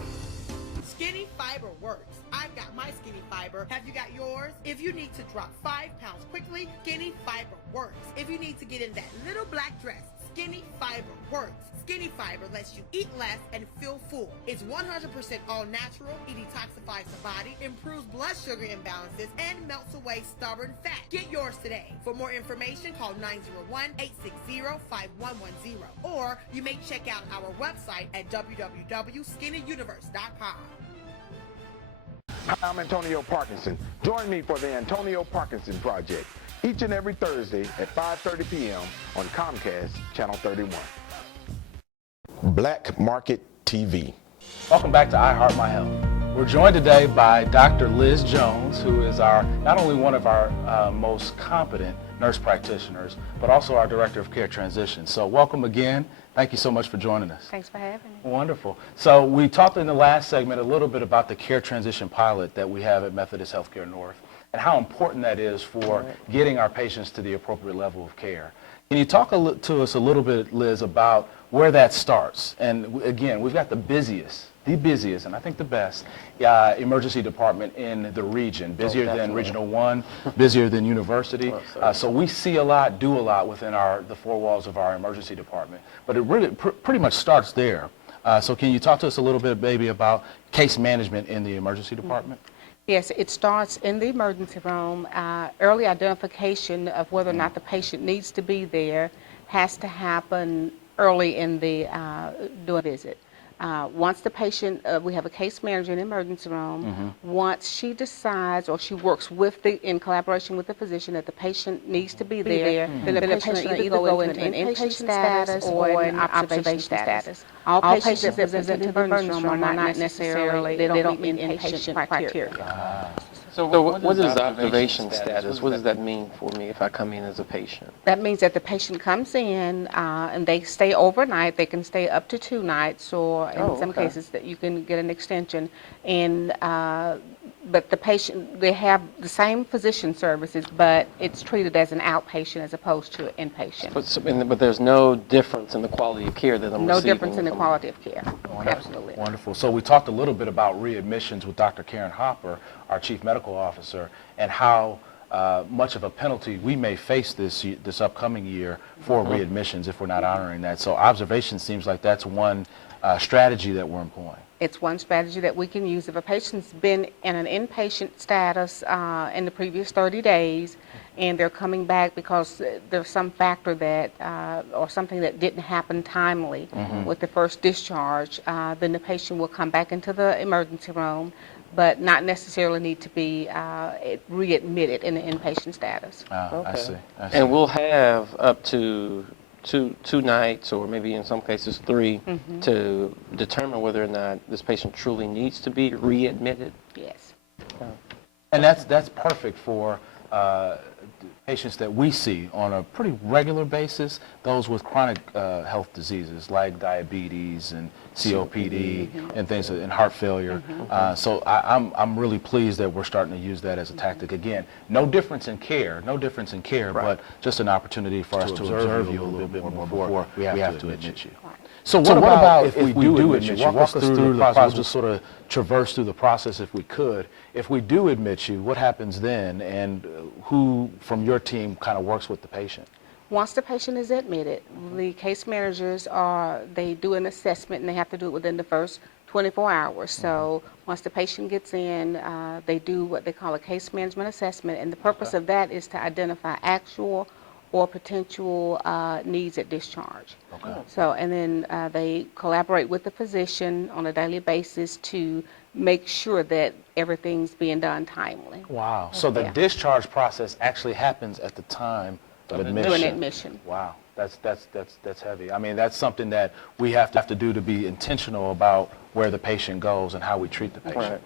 Skinny Fiber works. I've got my Skinny Fiber. Have you got yours? If you need to drop 5 pounds quickly, Skinny Fiber works. If you need to get in that little black dress, Skinny Fiber works. Skinny Fiber lets you eat less and feel full. It's 100% all natural. It detoxifies the body, improves blood sugar imbalances, and melts away stubborn fat. Get yours today. For more information, call 901-860-5110. Or you may check out our website at www.skinnyuniverse.com. Hi, I'm Antonio Parkinson. Join me for the Antonio Parkinson Project each and every Thursday at 5:30 p.m. on Comcast Channel 31. Black Market TV. Welcome back to I Heart My Health. We're joined today by Dr. Liz Jones, who is not only one of our most competent nurse practitioners, but also our Director of Care Transition. So welcome again. Thank you so much for joining us. Thanks for having me. Wonderful. So we talked in the last segment a little bit about the care transition pilot that we have at Methodist Healthcare North and how important that is for getting our patients to the appropriate level of care. Can you talk to us a little bit, Liz, about where that starts? And again, we've got the busiest, and I think the best emergency department in the region, busier than Regional 1, busier than University. So we see a lot, do a lot within the four walls of our emergency department. But it really pretty much starts there. So can you talk to us a little bit, maybe, about case management in the emergency department? Yes, it starts in the emergency room. Early identification of whether or not the patient needs to be there has to happen early in the during the visit. Once the patient, we have a case manager in the emergency room. Once she decides or she works in collaboration with the physician that the patient needs to be there, then the patient will either go into an inpatient status or an observation status. All patients that present in the emergency room are not necessarily, they don't meet inpatient criteria. So what is observation status? What does that mean for me if I come in as a patient? That means that the patient comes in and they stay overnight. They can stay up to 2 nights, or in some cases that you can get an extension. And but the patient, they have the same physician services, but it's treated as an outpatient as opposed to an inpatient. But there's no difference in the quality of care that I'm receiving? No difference in the quality of care. Absolutely. Wonderful. So we talked a little bit about readmissions with Dr. Karen Hopper, our Chief Medical Officer, and how much of a penalty we may face this upcoming year for readmissions if we're not honoring that. So observation seems like that's one strategy that we're employing. It's one strategy that we can use. If a patient's been in an inpatient status in the previous 30 days and they're coming back because there's some factor that or something that didn't happen timely with the first discharge, then the patient will come back into the emergency room. but not necessarily need to be readmitted in the inpatient status. I see. I see. And we'll have up to two nights, or maybe in some cases 3, to determine whether or not this patient truly needs to be readmitted. Yes. And that's perfect for patients that we see on a pretty regular basis, those with chronic health diseases like diabetes and COPD and things, and heart failure. So I'm really pleased that we're starting to use that as a tactic. Again, no difference in care, but just an opportunity for us to observe you a little bit more before we have to admit you. So what about if we do admit you? Walk us through the process. We'll just sort of traverse through the process if we could. If we do admit you, what happens then, and who from your team kind of works with the patient? Once the patient is admitted, the case managers they do an assessment, and they have to do it within the first 24 hours. So once the patient gets in, they do what they call a case management assessment, and the purpose of that is to identify actual or potential needs at discharge. So, and then they collaborate with the physician on a daily basis to make sure that everything's being done timely. Wow. So the discharge process actually happens at the time of admission. During admission. Wow. That's heavy. I mean, that's something that we have to do to be intentional about where the patient goes and how we treat the patient. Right.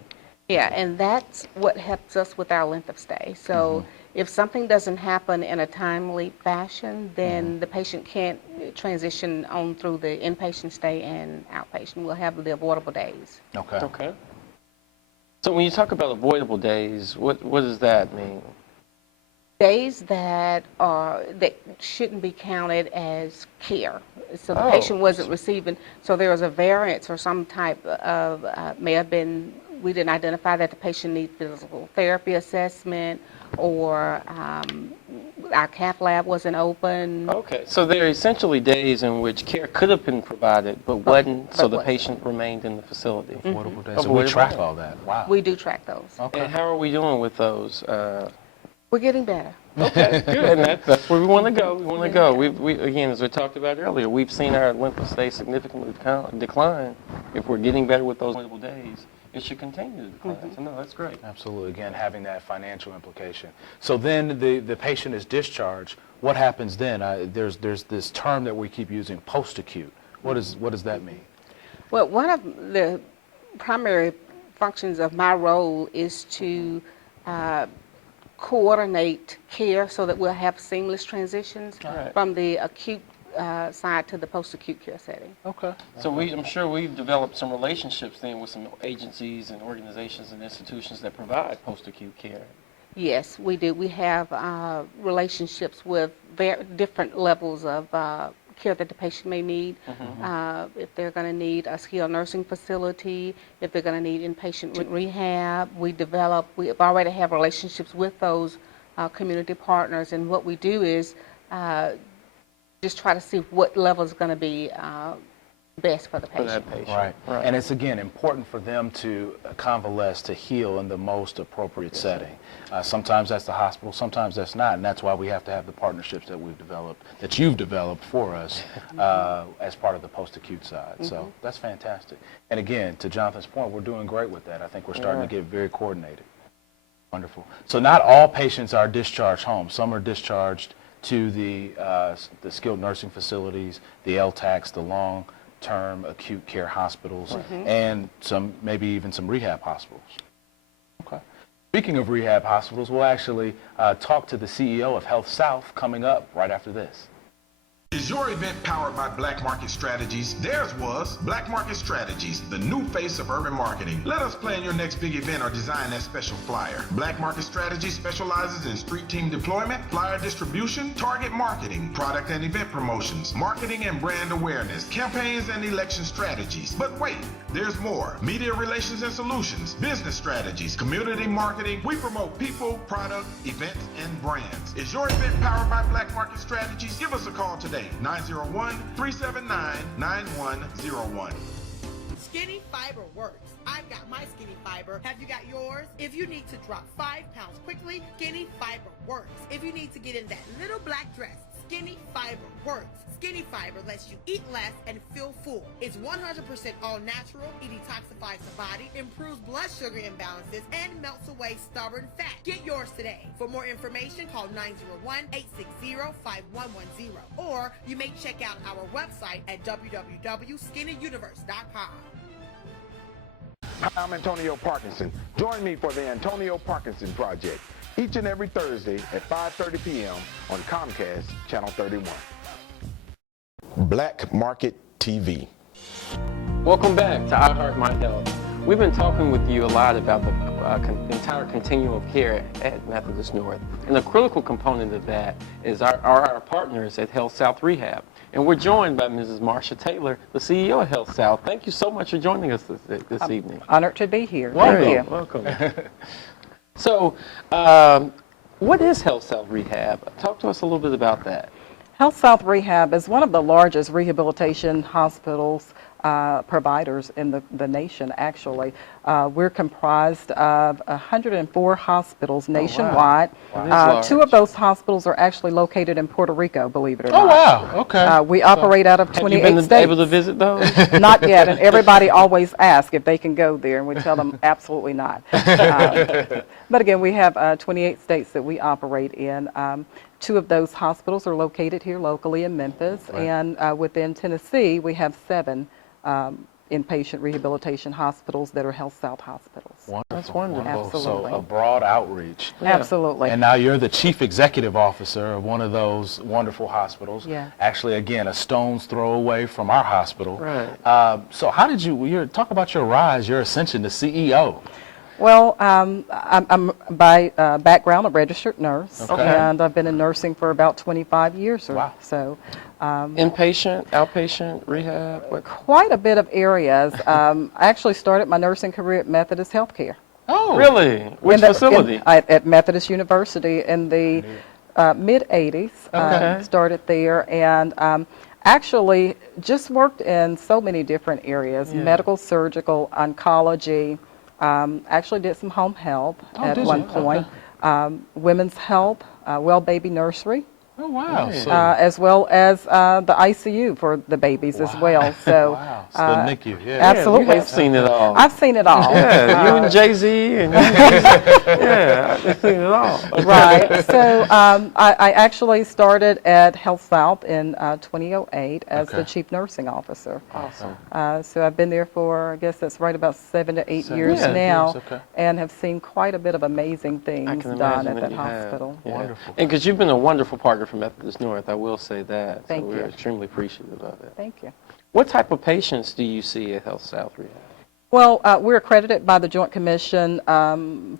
Yeah, and that's what helps us with our length of stay. So if something doesn't happen in a timely fashion, then the patient can't transition on through the inpatient stay and outpatient. We'll have the avoidable days. Okay. Okay. So when you talk about avoidable days, what does that mean? Days that shouldn't be counted as care. So the patient wasn't receiving, so there was a variance or some type of, may have been, we didn't identify that the patient needs physical therapy assessment, or our cath lab wasn't open. Okay, so there are essentially days in which care could have been provided, but wasn't, so the patient remained in the facility. Avoidable days. So we track all that. Wow. We do track those. Okay. And how are we doing with those? We're getting better. Okay, good. And that's where we want to go. We want to go. We again, as we talked about earlier, we've seen our length of stay significantly decline. If we're getting better with those avoidable days, it should continue to decline. So no, that's great. Absolutely. Again, having that financial implication. So then the patient is discharged. What happens then? There's this term that we keep using, post-acute. What does that mean? Well, one of the primary functions of my role is to coordinate care so that we'll have seamless transitions from the acute side to the post-acute care setting. Okay. So I'm sure we've developed some relationships then with some agencies and organizations and institutions that provide post-acute care. Yes, we do. We have relationships with different levels of care that the patient may need. If they're going to need a skilled nursing facility, if they're going to need inpatient rehab, we already have relationships with those community partners, and what we do is just try to see what level is going to be best for the patient. For that patient. Right. And it's, again, important for them to convalesce, to heal in the most appropriate setting. Sometimes that's the hospital, sometimes that's not, and that's why we have to have the partnerships that you've developed for us as part of the post-acute side. So that's fantastic. And again, to Jonathan's point, we're doing great with that. I think we're starting to get very coordinated. Wonderful. So not all patients are discharged home. Some are discharged to the skilled nursing facilities, the LTACs, the long-term acute care hospitals, and maybe even some rehab hospitals. Okay. Speaking of rehab hospitals, we'll actually talk to the CEO of HealthSouth coming up right after this. Is your event powered by Black Market Strategies? Theirs was Black Market Strategies, the new face of urban marketing. Let us plan your next big event or design that special flyer. Black Market Strategies specializes in street team deployment, flyer distribution, target marketing, product and event promotions, marketing and brand awareness, campaigns and election strategies. But wait, there's more. Media relations and solutions, business strategies, community marketing. We promote people, product, events, and brands. Is your event powered by Black Market Strategies? Give us a call today. 901-379-9101. Skinny Fiber works. I've got my Skinny Fiber. Have you got yours? If you need to drop 5 pounds quickly, Skinny Fiber works. If you need to get in that little black dress, Skinny Fiber works. Skinny Fiber lets you eat less and feel full. It's 100% all natural. It detoxifies the body, improves blood sugar imbalances, and melts away stubborn fat. Get yours today. For more information, call 901-860-5110. Or you may check out our website at www.skinnyuniverse.com. Hi, I'm Antonio Parkinson. Join me for the Antonio Parkinson Project each and every Thursday at 5:30 p.m. on Comcast Channel 31. Black Market TV. Welcome back to I Heart My Health. We've been talking with you a lot about the entire continuum of care at Methodist North. And the critical component of that is our partners at HealthSouth Rehab. And we're joined by Mrs. Marcia Taylor, the CEO of HealthSouth. Thank you so much for joining us this evening. Honored to be here. Welcome. Thank you. Welcome. So, what is HealthSouth Rehab? Talk to us a little bit about that. HealthSouth Rehab is one of the largest rehabilitation hospitals providers in the nation, actually. We're comprised of 104 hospitals nationwide. Wow. Two of those hospitals are actually located in Puerto Rico, believe it or not. Oh, wow. Okay. We operate out of 28 Have you been states. able to visit those? Not yet, and everybody always asks if they can go there, and we tell them absolutely not. But again, we have 28 states that we operate in. Two of those hospitals are located here locally in Memphis, and within Tennessee, we have 7 inpatient rehabilitation hospitals that are HealthSouth hospitals. Wonderful. That's wonderful. Absolutely. So a broad outreach. Yeah. Absolutely. And now you're the chief executive officer of one of those wonderful hospitals. Yeah. Actually, again, a stone's throw away from our hospital. Right. So how did you talk about your rise, your ascension to CEO? Well, I'm by background a registered nurse, Okay. and I've been in nursing for about 25 years or Wow. so. Inpatient, outpatient, rehab? What? Quite a bit of areas. I actually started my nursing career at Methodist Healthcare. Oh. Really? Which facility? At Methodist University in the mid-'80s. Okay. Started there, and actually just worked in so many different areas, Yeah. medical, surgical, oncology. Actually did some home health at did one you? point. Women's health, well baby nursery, Oh, wow. Nice. So, as well as the ICU for the babies as well. So, wow. So the NICU, yeah. absolutely. Yeah, you have seen it all. I've seen it all. Yeah, you and Jay-Z and yeah, I've seen it all. Right. So I actually started at HealthSouth in 2008 as the Okay. chief nursing officer. Awesome. So I've been there for, I guess that's right about 7 to 8 years Yeah, now, years, okay. and have seen quite a bit of amazing I things can done imagine at that you have. hospital. Yeah. Wonderful. And because you've been a wonderful partner for Methodist North, I will say that. Thank so we're you. extremely appreciative of it. Thank you. What type of patients do you see at HealthSouth Rehab? Well, we're accredited by the Joint Commission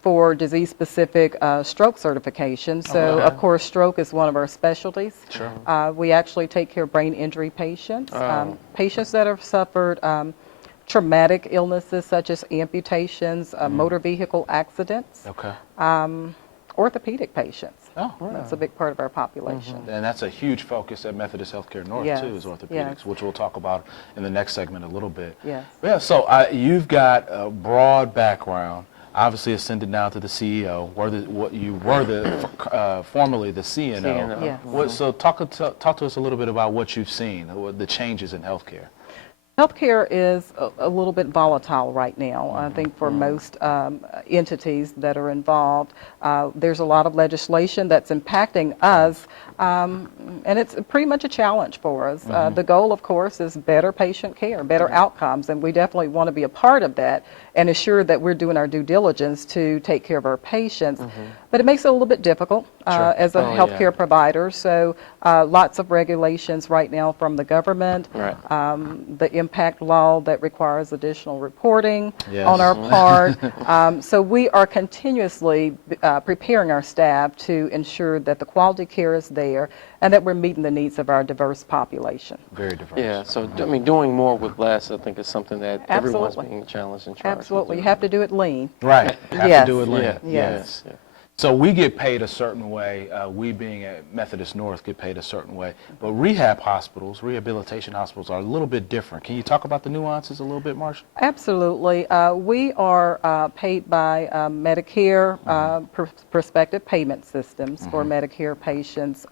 for disease-specific stroke certification. So, Okay. of course, stroke is one of our specialties. Sure. We actually take care of brain injury patients, Oh. patients that have suffered traumatic illnesses such as amputations, motor vehicle accidents, Okay. orthopedic patients. Oh, That's a big part of our population. and that's a huge focus at Methodist Healthcare North, Yes, too, is orthopedics, yes. which we'll talk about in the next segment a little bit. Yes. Yeah, so you've got a broad background, obviously ascended now to the CEO, you were formerly the CNO. CNO. Yes. So talk to us a little bit about what you've seen, the changes in healthcare. Healthcare is a little bit volatile right now. I think for most entities that are involved, there's a lot of legislation that's impacting us, and it's pretty much a challenge for us. The goal, of course, is better patient care, better outcomes, and we definitely want to be a part of that and assure that we're doing our due diligence to take care of our patients. But it makes it a little bit difficult as a Oh, yeah. healthcare provider. So lots of regulations right now from the government. Right. The impact law that requires additional reporting Yes. on our part. So we are continuously preparing our staff to ensure that the quality care is there and that we're meeting the needs of our diverse population. Very diverse. Yeah, so I mean, doing more with less, I think, is something that everyone's Absolutely. being challenged and charged with Absolutely. You doing. have to do it lean. Right. Have Yes. to do it lean. Yeah. Yes. Yeah. So we get paid a certain way. We being at Methodist North get paid a certain way. But rehabilitation hospitals are a little bit different. Can you talk about the nuances a little bit, Marcia? Absolutely. We are paid by Medicare prospective payment systems for Medicare patients.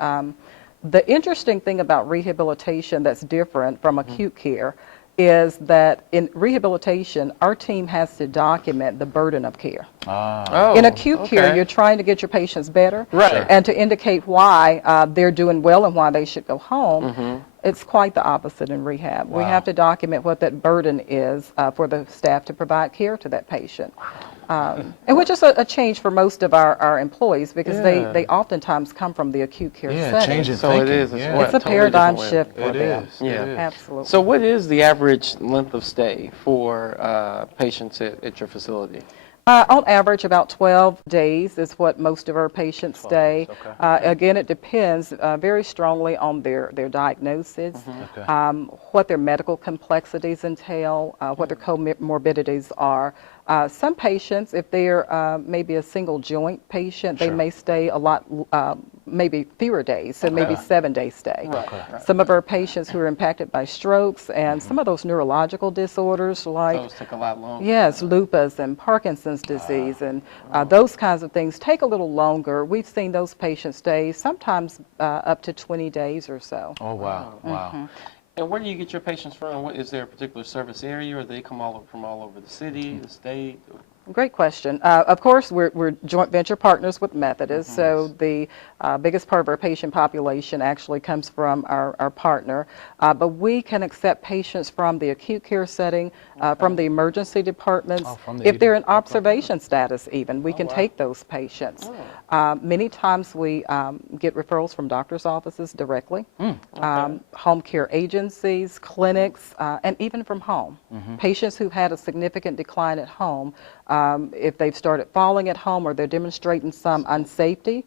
The interesting thing about rehabilitation that's different from acute care is that in rehabilitation, our team has to document the burden of care. Oh, In acute care, okay. you're trying to get your patients better Right. and to indicate why they're doing well and why they should go home. It's quite the opposite in rehab. We have to document what that burden is for the staff to provide care to that patient. And which is a change for most of our employees because they oftentimes come from the acute care setting. change in So thinking. it is. Yeah. It's a totally paradigm different way of- shift for It them. is. Yeah. It is. Absolutely. So what is the average length of stay for patients at your facility? On average, about 12 days is what most of our patients stay. days, okay. Again, it depends very strongly on their diagnosis, what their medical complexities entail, what their comorbidities are. Some patients, if they're maybe a single joint patient, they may stay a lot, maybe fewer days, so maybe 7-day stay. Right. Some of our patients who are impacted by strokes and some of those neurological disorders like Those take a lot longer. yes, lupus and Parkinson's disease and those kinds of things take a little longer. We've seen those patients stay sometimes up to 20 days or so. Oh, wow. Wow. And where do you get your patients from? Is there a particular service area, or they come from all over the city, the state? Great question. Of course, we're joint venture partners with Methodist, so the biggest part of our patient population actually comes from our partner. But we can accept patients from the acute care setting, from the emergency departments. from the If they're in observation status even, we can take those patients. Many times we get referrals from doctors' offices directly, home care agencies, clinics, and even from home. Patients who've had a significant decline at home, if they've started falling at home or they're demonstrating some unsafety,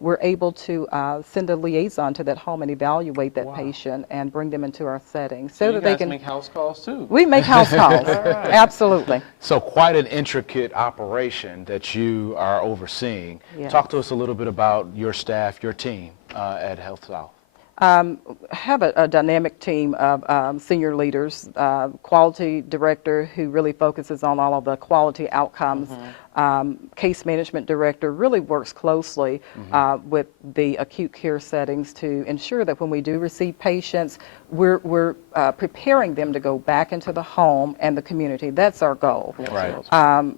we're able to send a liaison to that home and evaluate that patient and bring them into our setting so You that they guys can make house calls too. We make house calls. Absolutely. So quite an intricate operation that you are overseeing. Yes. Talk to us a little bit about your staff, your team at HealthSouth. Have a dynamic team of senior leaders, quality director who really focuses on all of the quality outcomes, case management director really works closely with the acute care settings to ensure that when we do receive patients, we're preparing them to go back into the home and the community. That's our goal. Right.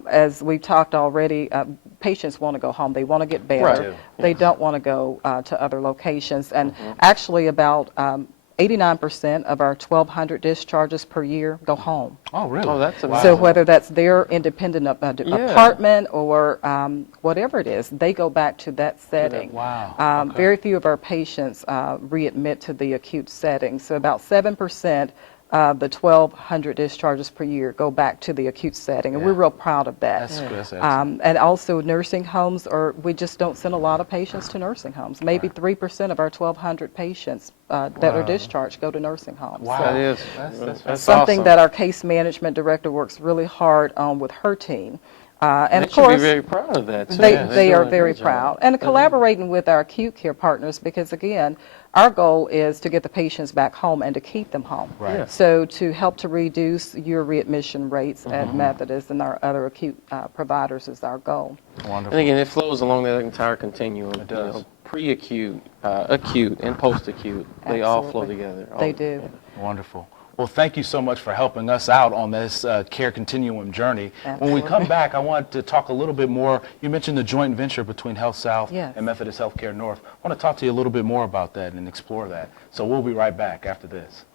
As we've talked already, patients want to go home. They want to get better. Right. They don't want to go to other locations. And actually about 89% of our 1,200 discharges per year go home. Oh, really? Oh, that's amazing. So whether that's their independent apartment or whatever it is, they go back to that setting. Wow. Okay. Very few of our patients readmit to the acute setting. So about 7% of the 1,200 discharges per year go back to the acute setting, and we're real proud of that. That's good. That's excellent. And also nursing homes, we just don't send a lot of patients to nursing homes. Maybe 3% of our 1,200 patients that are discharged go to nursing homes. Wow. That is That's Something awesome. that our case management director works really hard on with her team. And They of course, should be very proud of that too. they They're are doing a very great job. proud. And collaborating with our acute care partners, because again, our goal is to get the patients back home and to keep them home. Right. Yeah. So to help to reduce your readmission rates at Methodist and our other acute providers is our goal. Wonderful. And again, it flows along that entire continuum. It does. Pre-acute, acute, and post-acute, they all flow Absolutely. together. They do. Wonderful. Well, thank you so much for helping us out on this care continuum journey. When we come back, I want to talk a little bit more. You mentioned the joint venture between HealthSouth Yes. and Methodist Healthcare North. I want to talk to you a little bit more about that and explore that. So we'll be right back after this.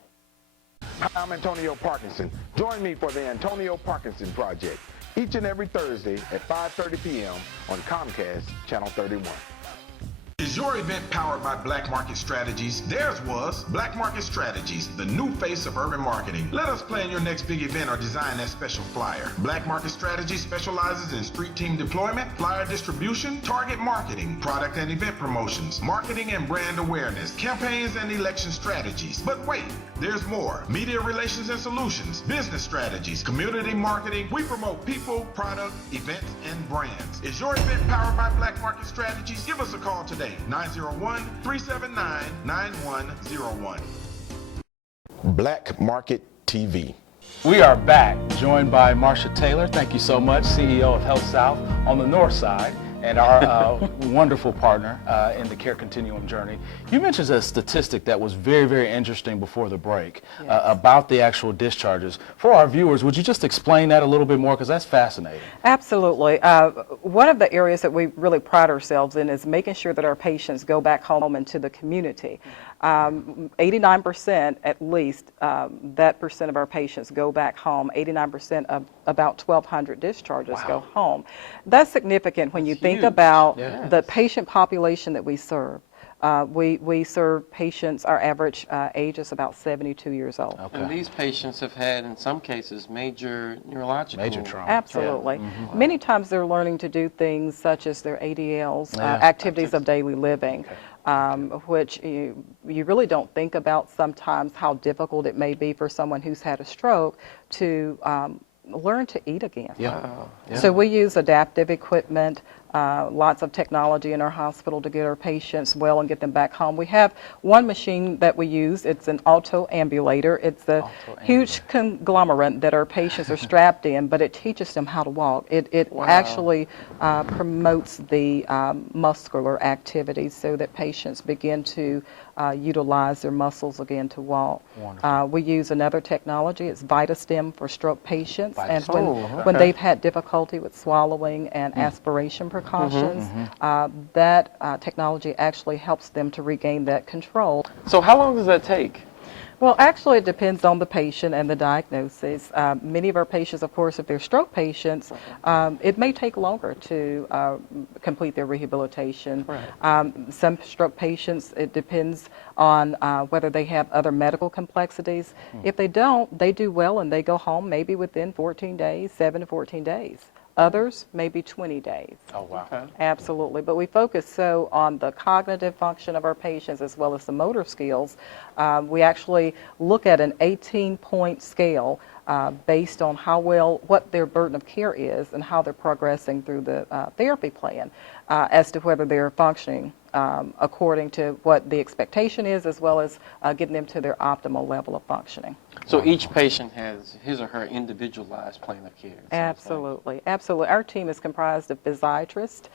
Hi, I'm Antonio Parkinson. Join me for the Antonio Parkinson Project each and every Thursday at 5:30 p.m. on Comcast Channel 31. Is your event powered by Black Market Strategies? Theirs was Black Market Strategies, the new face of urban marketing. Let us plan your next big event or design that special flyer. Black Market Strategies specializes in street team deployment, flyer distribution, target marketing, product and event promotions, marketing and brand awareness, campaigns and election strategies. But wait, there's more. Media relations and solutions, business strategies, community marketing. We promote people, product, events, and brands. Is your event powered by Black Market Strategies? Give us a call today. 901-379-9101. Black Market TV. We are back, joined by Marcia Taylor. Thank you so much, CEO of HealthSouth on the north side, and our wonderful partner in the Care Continuum journey. You mentioned a statistic that was very, very interesting before the break about the actual discharges. For our viewers, would you just explain that a little bit more, because that's fascinating. Absolutely. One of the areas that we really pride ourselves in is making sure that our patients go back home into the community. 89% at least, that percent of our patients go back home. 89% of about 1,200 discharges go home. That's significant when you think about the patient population that we serve. We serve patients, our average age is about 72 years old. Okay. And these patients have had, in some cases, major neurological trauma. Absolutely. Many times they're learning to do things such as their ADLs, activities of daily living, which you really don't think about sometimes how difficult it may be for someone who's had a stroke to learn to eat again. So we use adaptive equipment, lots of technology in our hospital to get our patients well and get them back home. We have one machine that we use. It's an auto-ambulator. It's a huge conglomerate that our patients are strapped in, but it teaches them how to walk. It actually promotes the muscular activities so that patients begin to utilize their muscles again to walk. We use another technology. It's VitaStem for stroke patients. And when they've had difficulty with swallowing and aspiration precautions, that technology actually helps them to regain that control. So how long does that take? Well, actually, it depends on the patient and the diagnosis. Many of our patients, of course, if they're stroke patients, it may take longer to complete their rehabilitation. Some stroke patients, it depends on whether they have other medical complexities. If they don't, they do well and they go home maybe within 14 days, 7 to 14 days. Others, maybe 20 days. Oh, wow. Absolutely. But we focus so on the cognitive function of our patients as well as the motor skills. We actually look at an 18-point scale based on what their burden of care is and how they're progressing through the therapy plan as to whether they're functioning according to what the expectation is, as well as getting them to their optimal level of functioning. So each patient has his or her individualized plan of care. Absolutely, absolutely. Our team is comprised of physiatrists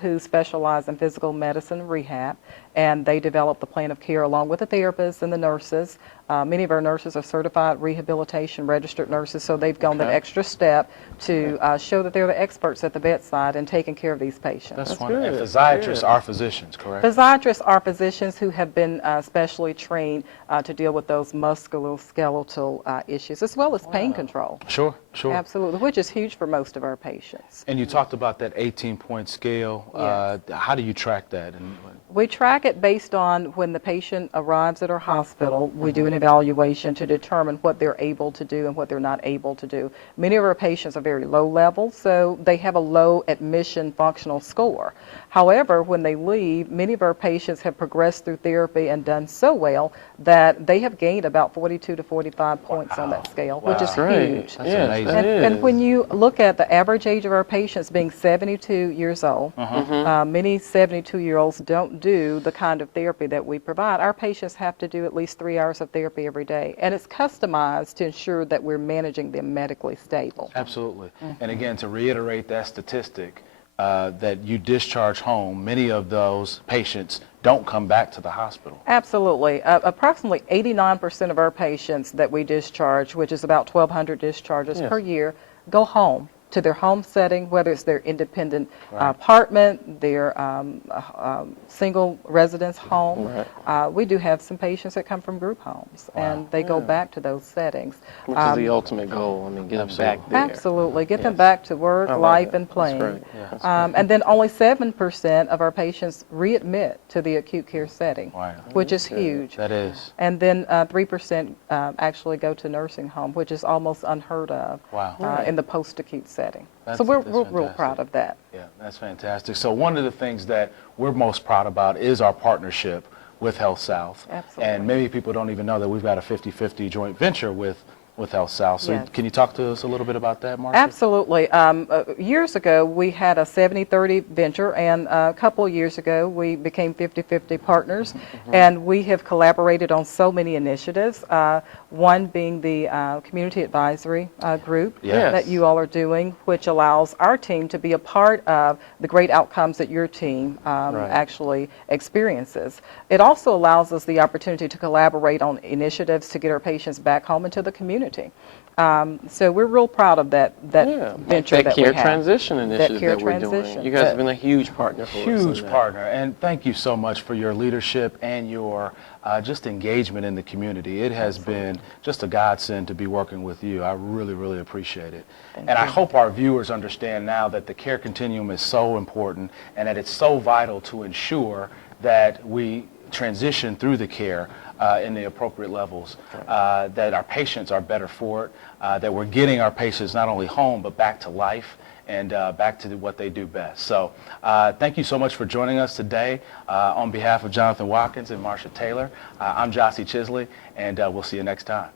who specialize in physical medicine and rehab, and they develop the plan of care along with the therapists and the nurses. Many of our nurses are certified rehabilitation registered nurses, so they've gone that extra step to show that they're the experts at the bedside and taking care of these patients. That's wonderful. And physiatrists are physicians, correct? Physiatrists are physicians who have been specially trained to deal with those musculoskeletal issues, as well as pain control. Sure. Absolutely, which is huge for most of our patients. And you talked about that 18-point scale. How do you track that? We track it based on when the patient arrives at our hospital. We do an evaluation to determine what they're able to do and what they're not able to do. Many of our patients are very low level, so they have a low admission functional score. However, when they leave, many of our patients have progressed through therapy and done so well that they have gained about 42 to 45 points on that scale, which is huge. That's amazing. And when you look at the average age of our patients being 72 years old, many 72-year-olds don't do the kind of therapy that we provide. Our patients have to do at least 3 hours of therapy every day, and it's customized to ensure that we're managing them medically stable. Absolutely. And again, to reiterate that statistic, that you discharge home, many of those patients don't come back to the hospital. Absolutely. Approximately 89% of our patients that we discharge, which is about 1,200 discharges per year, go home to their home setting, whether it's their independent apartment, their single residence home. We do have some patients that come from group homes, and they go back to those settings. Which is the ultimate goal. I mean, get them back there. Absolutely. Get them back to work, life, and playing. That's right. And then only 7% of our patients readmit to the acute care setting, which is huge. That is. And then 3% actually go to nursing home, which is almost unheard of in the post-acute setting. So we're real proud of that. Yeah, that's fantastic. So one of the things that we're most proud about is our partnership with HealthSouth. Absolutely. And many people don't even know that we've got a 50-50 joint venture with with HealthSouth. So Yes. can you talk to us a little bit about that, Marcia? Absolutely. Years ago, we had a 70-30 venture, and a couple of years ago, we became 50-50 partners, and we have collaborated on so many initiatives, one being the Community Advisory Group Yes. that you all are doing, which allows our team to be a part of the great outcomes that your team actually experiences. It also allows us the opportunity to collaborate on initiatives to get our patients back home into the community. So we're real proud of that venture that that we care have. transition initiative care that we're doing. transition. You guys have been a huge partner for us. Huge in that. partner, and thank you so much for your leadership and your just engagement in the community. It has been just a godsend to be working with you. I really, really appreciate it. I hope our viewers understand now that the care continuum is so important and that it's so vital to ensure that we transition through the care in the appropriate levels, that our patients are better for it, that we're getting our patients not only home but back to life and back to what they do best. So thank you so much for joining us today. On behalf of Jonathan Watkins and Marcia Taylor, I'm Gyasi Chisley, and we'll see you next time.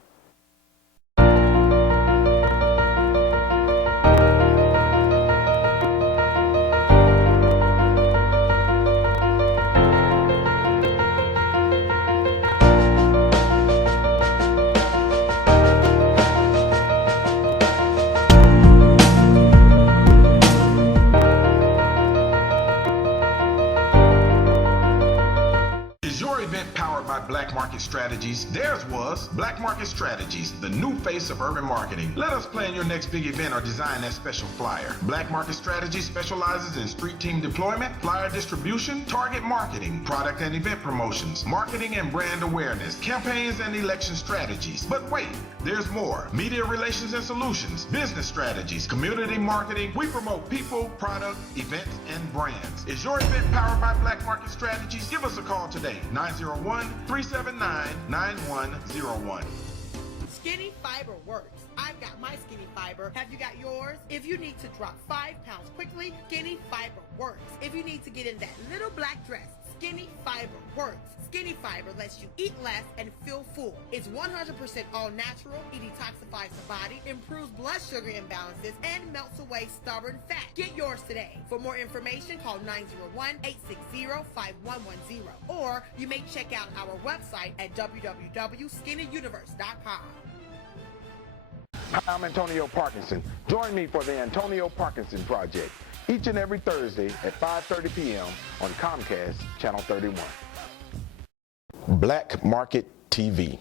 Is your event powered by Black Market Strategies? Theirs was Black Market Strategies, the new face of urban marketing. Let us plan your next big event or design that special flyer. Black Market Strategies specializes in street team deployment, flyer distribution, target marketing, product and event promotions, marketing and brand awareness, campaigns and election strategies. But wait, there's more. Media relations and solutions, business strategies, community marketing. We promote people, product, events, and brands. Is your event powered by Black Market Strategies? Give us a call today, 901-379-9101. Skinny Fiber works. I've got my Skinny Fiber. Have you got yours? If you need to drop 5 pounds quickly, Skinny Fiber works. If you need to get in that little black dress, Skinny Fiber works. Skinny Fiber lets you eat less and feel full. It's 100% all natural. It detoxifies the body, improves blood sugar imbalances, and melts away stubborn fat. Get yours today. For more information, call 901-860-5110. Or you may check out our website at www.skinnyuniverse.com. Hi, I'm Antonio Parkinson. Join me for the Antonio Parkinson Project each and every Thursday at 5:30 p.m. on Comcast Channel 31. Black Market TV.